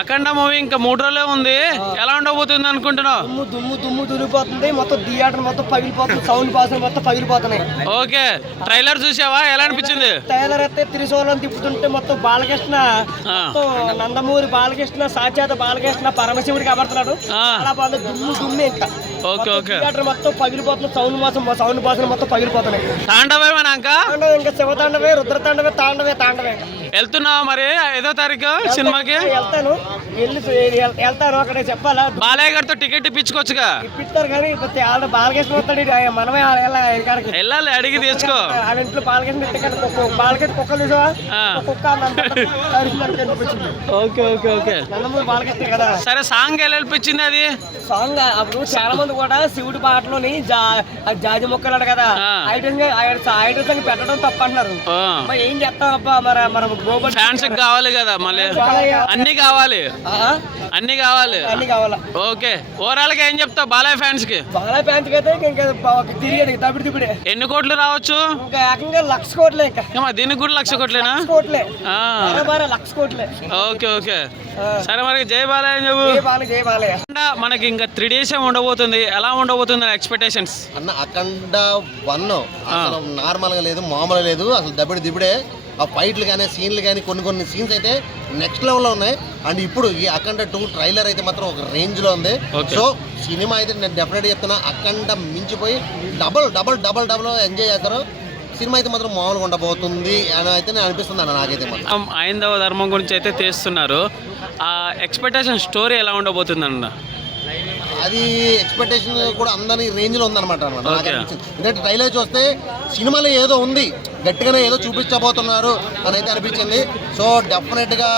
అఖండ movie ఇంకా 3 రోజులే ఉంది, ఎలా ఉండబోతుంది అనుకుంటున్నావు? దుమ్ము దులిపోతుంది, మొత్తం థియేటర్ మొత్తం పగిలిపోతుంది, సౌండ్ బాక్స్ మొత్తం పగిలిపోతున్నాయి. ఓకే, ట్రైలర్ చూసావా, ఎలా అనిపించింది? ట్రైలర్ అయితే త్రిశూలం తిప్పుతుంటే మొత్తం బాలకృష్ణ, నందమూరి బాలకృష్ణ, సాక్షాత్ బాలకృష్ణ పరమశివుడికి అమర్తున్నాడు. అలా బాగుంది, దుమ్ము ఇంకా. ఓకే ఓకే, థియేటర్ మొత్తం పగిలిపోతుంది, సౌండ్ బాక్స్ మొత్తం పగిలిపోతున్నాయి. తాండవేమా ఇంకా శివతాండవే, రుద్రతాండవే, తాండవే. వెళ్తున్నావా మరి 5వ తారీఖు సినిమాకి? వెళ్తాను, అక్కడ చెప్పాలా? బాలయ్య గారితో టికెట్ ఇప్పించుకోవచ్చుగా. ఇప్పిస్తారు కానీ బాలకృష్ణ వస్తాడు, మనమే వెళ్ళాలి, అడిగి తెచ్చుకో. ఆ ఇంట్లో బాలకృష్ణ కుక్కలు చూసావా? కుక్క okay okay okay, Nandamuri Balakrishna కదా. సరే, సాంగ్ ఎలా అనిపించింది? అది సాంగ్ అప్పుడు చాలా మంది కూడా శివుడి పాటలోని జాజి మొక్కలు కదా, ఐటమ్స్ పెట్టడం తప్ప అంటున్నారు. ఏం చెప్తాం అబ్బా, మన ఫ్యాన్స్ కావాలి కదా, మళ్ళీ అన్ని కావాలి. ఓకే, ఓవరాల్ గా ఏం చెప్తావు బాలయ్య ఫ్యాన్స్ కి? బాలయ్య ఫ్యాన్స్ కి అయితే తిరిగేది తిప్పుడే. ఎన్ని కోట్లు రావచ్చు? ఇంకా ఏకంగా 1,00,000 కోట్లే. ఇంకా దీనికి కూడా 1,00,000 కోట్లేనా? 1,00,000 కోట్లే, 1,00,000 కోట్లే. ఓకే ఓకే, సరే, మరి జై బాలయ్య చెప్పు. జై బాలయ్య. మనకి ఇంకా 3 days ఉండబోతుంది, ఎలా ఉండబోతుంది ఎక్స్పెక్టేషన్స్? అన్న అఖండ 1 అసలు నార్మల్ గా లేదు, మామూలుగా లేదు, అసలు దబిడే. ఆ ఫైట్లు కానీ సీన్లు కానీ కొన్ని సీన్స్ అయితే నెక్స్ట్ లెవెల్లో ఉన్నాయి. అండ్ ఇప్పుడు ఈ అఖండ 2 ట్రైలర్ అయితే మాత్రం ఒక రేంజ్ లో ఉంది. సో సినిమా అయితే నేను డెఫినెట్గా చెప్తున్నా, అఖండ మించిపోయి డబల్ ఎంజాయ్ చేస్తారు. సినిమా అయితే మాత్రం మామూలుగా ఉండబోతుంది అని అయితే నేను అనిపిస్తుంది అన్న నాకైతే. మాత్రం హైందవ ధర్మం గురించి అయితే తీస్తున్నారు, ఆ ఎక్స్పెక్టేషన్ స్టోరీ ఎలా ఉండబోతుంది అన్న? అది ఎక్స్పెక్టేషన్ కూడా అందరి రేంజ్లో ఉందన్నమాట. ఎందుకంటే ట్రైలర్ చూస్తే సినిమాలో ఏదో ఉంది, గట్టిగానే ఏదో చూపించబోతున్నారు అని అయితే అనిపించింది. సో డెఫినెట్గా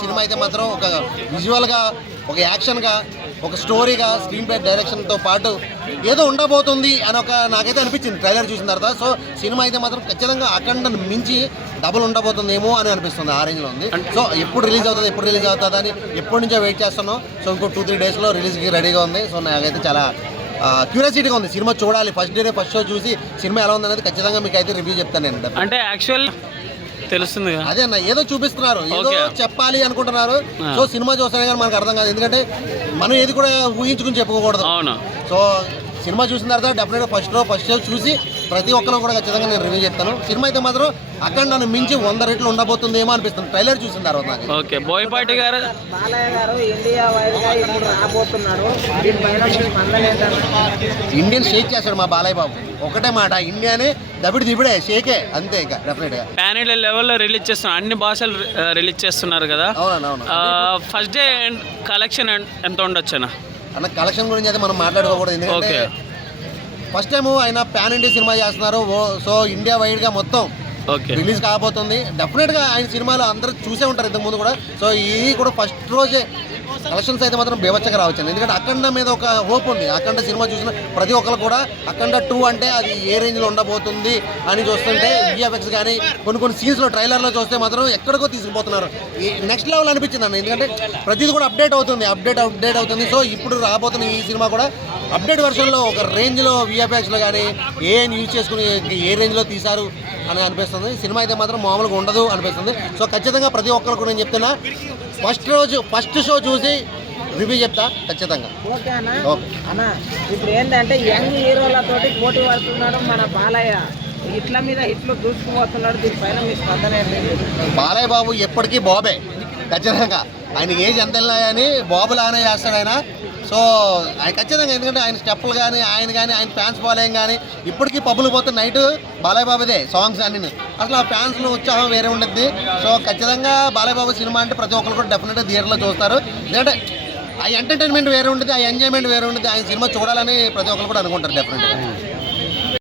సినిమా అయితే మాత్రం ఒక విజువల్గా, ఒక యాక్షన్గా, ఒక స్టోరీగా, స్క్రీన్ ప్లే డైరెక్షన్తో పాటు ఏదో ఉండబోతుంది అని నాకైతే అనిపించింది ట్రైలర్ చూసిన తర్వాత. సో సినిమా అయితే మాత్రం ఖచ్చితంగా అఖండను మించి డబుల్ ఉండబోతుందేమో అని అనిపిస్తుంది, ఆ రేంజ్లో ఉంది. సో ఎప్పుడు రిలీజ్ అవుతుంది అని ఎప్పటి నుంచో వెయిట్ చేస్తున్నాం. సో ఇంకో 2-3 డేస్లో రిలీజ్కి రెడీగా ఉంది. సో నాకైతే చాలా క్యూరియాసిటీగా ఉంది సినిమా చూడాలి. ఫస్ట్ షో చూసి సినిమా ఎలా ఉంది అనేది ఖచ్చితంగా మీకు అయితే రివ్యూ చెప్తాను నేను. అంటే యాక్చువల్ తెలుస్తుంది అదే అన్న, ఏదో చూపిస్తున్నారు, ఏదో చెప్పాలి అనుకుంటున్నారు. సో సినిమా చూస్తేనే కానీ మనకు అర్థం కాదు, ఎందుకంటే మనం ఏది కూడా ఊహించుకుని చెప్పుకోకూడదు. సో సినిమా చూసిన తర్వాత డెఫినెట్గా ఫస్ట్ షో చూసి ప్రతి ఒక్కరు కూడా ఖచ్చితంగా నేను రివ్యూ చెప్తాను. సినిమా అయితే మాత్రం అక్కడ నన్ను మించి 100 రెట్లు ఉండబోతుందేమో అనిపిస్తుంది ట్రైలర్ చూసిన తర్వాత నాకు. ఓకే, బోయపాటి గారు, బాలయ్య గారు ఇండియా వైడ్ గా ఇప్పుడు రాబోతున్నారు. ఇండియన్ షేక్ చేస్తాడు మా బాలయ్య బాబు, ఒకటే మాట, ఇండియానే దిబిడే షేకే, అంతే. ఇక డెఫినెట్ గా పాన్ ఇండియా లెవెల్లో రిలీజ్ చేస్తున్నారు, అన్ని భాషలు రిలీజ్ చేస్తున్నారు కదా. అవునవును. ఫస్ట్ డే కలెక్షన్ ఎంత ఉండొచ్చు అన్న? కలెక్షన్ గురించి అయితే మనం మాట్లాడుకోకూడదు, ఎందుకంటే ఫస్ట్ టైం ఆయన పాన్ ఇండియా సినిమా చేస్తున్నారు. సో ఇండియా వైడ్ గా మొత్తం రిలీజ్ కాబోతుంది. డెఫినెట్ గా ఆయన సినిమాలు అందరూ చూసే ఉంటారు ఇంతకు ముందు కూడా. సో ఇది కూడా ఫస్ట్ రోజే కలెక్షన్స్ అయితే మాత్రం బేవచ్చగా రావచ్చు. ఎందుకంటే అఖండ మీద ఒక హోప్ ఉంది. అఖండ సినిమా చూసిన ప్రతి ఒక్కరు కూడా అఖండ 2 అంటే అది ఏ రేంజ్లో ఉండబోతుంది అని చూస్తుంటే విఎఫ్ఎక్స్ కానీ కొన్ని సీన్స్లో ట్రైలర్లో చూస్తే మాత్రం ఎక్కడికో తీసుకుపోతున్నారు. ఈ నెక్స్ట్ లెవెల్ అనిపించింది అన్న, ఎందుకంటే ప్రతిది కూడా అప్డేట్ అవుతుంది. సో ఇప్పుడు రాబోతున్న ఈ సినిమా కూడా అప్డేట్ వెర్షన్లో ఒక రేంజ్లో విఎఫ్ఎక్స్లో కానీ ఏం యూజ్ చేసుకుని ఏ రేంజ్లో తీశారు అని అనిపిస్తుంది. సినిమా అయితే మాత్రం మామూలుగా ఉండదు అనిపిస్తుంది. సో ఖచ్చితంగా ప్రతి ఒక్కరికి నేను చెప్తున్నా, ఫస్ట్ షో చూసి రివ్యూ చెప్తా ఖచ్చితంగా. ఓకే అన్న, ఇప్పుడు ఏంటంటే యంగ్ హీరోలతోటి పోటీ పడుతున్నాడు మన బాలయ్య, ఇట్ల మీద ఇట్లు దూసుకుపోతున్నాడు. దీనిపైన మీ స్పందన ఏంటి? బాలయ్య బాబు ఎప్పటికీ బాబే, ఖచ్చితంగా. ఆయన ఏజ్ ఎంత వెళ్ళినా కానీ బాబులానే చేస్తాడు ఆయన. సో ఆయన ఖచ్చితంగా, ఎందుకంటే ఆయన స్టెప్పులు కానీ ఆయన ఫ్యాన్స్ ఫాలోయింగ్ కానీ ఇప్పటికీ పబ్బులు పోతే నైట్ బాలయ్య బాబుదే సాంగ్స్ అన్ని, అసలు ఆ ఫ్యాన్స్లో ఉత్సాహం వేరే ఉంటుంది. సో ఖచ్చితంగా బాలయ్య బాబు సినిమా అంటే ప్రతి ఒక్కరు కూడా డెఫినెట్గా థియేటర్లో చూస్తారు. ఎందుకంటే ఆ ఎంటర్టైన్మెంట్ వేరే ఉంటుంది, ఆ ఎంజాయ్మెంట్ వేరే ఉంటుంది. ఆయన సినిమా చూడాలని ప్రతి ఒక్కరు కూడా అనుకుంటారు డెఫినెట్గా.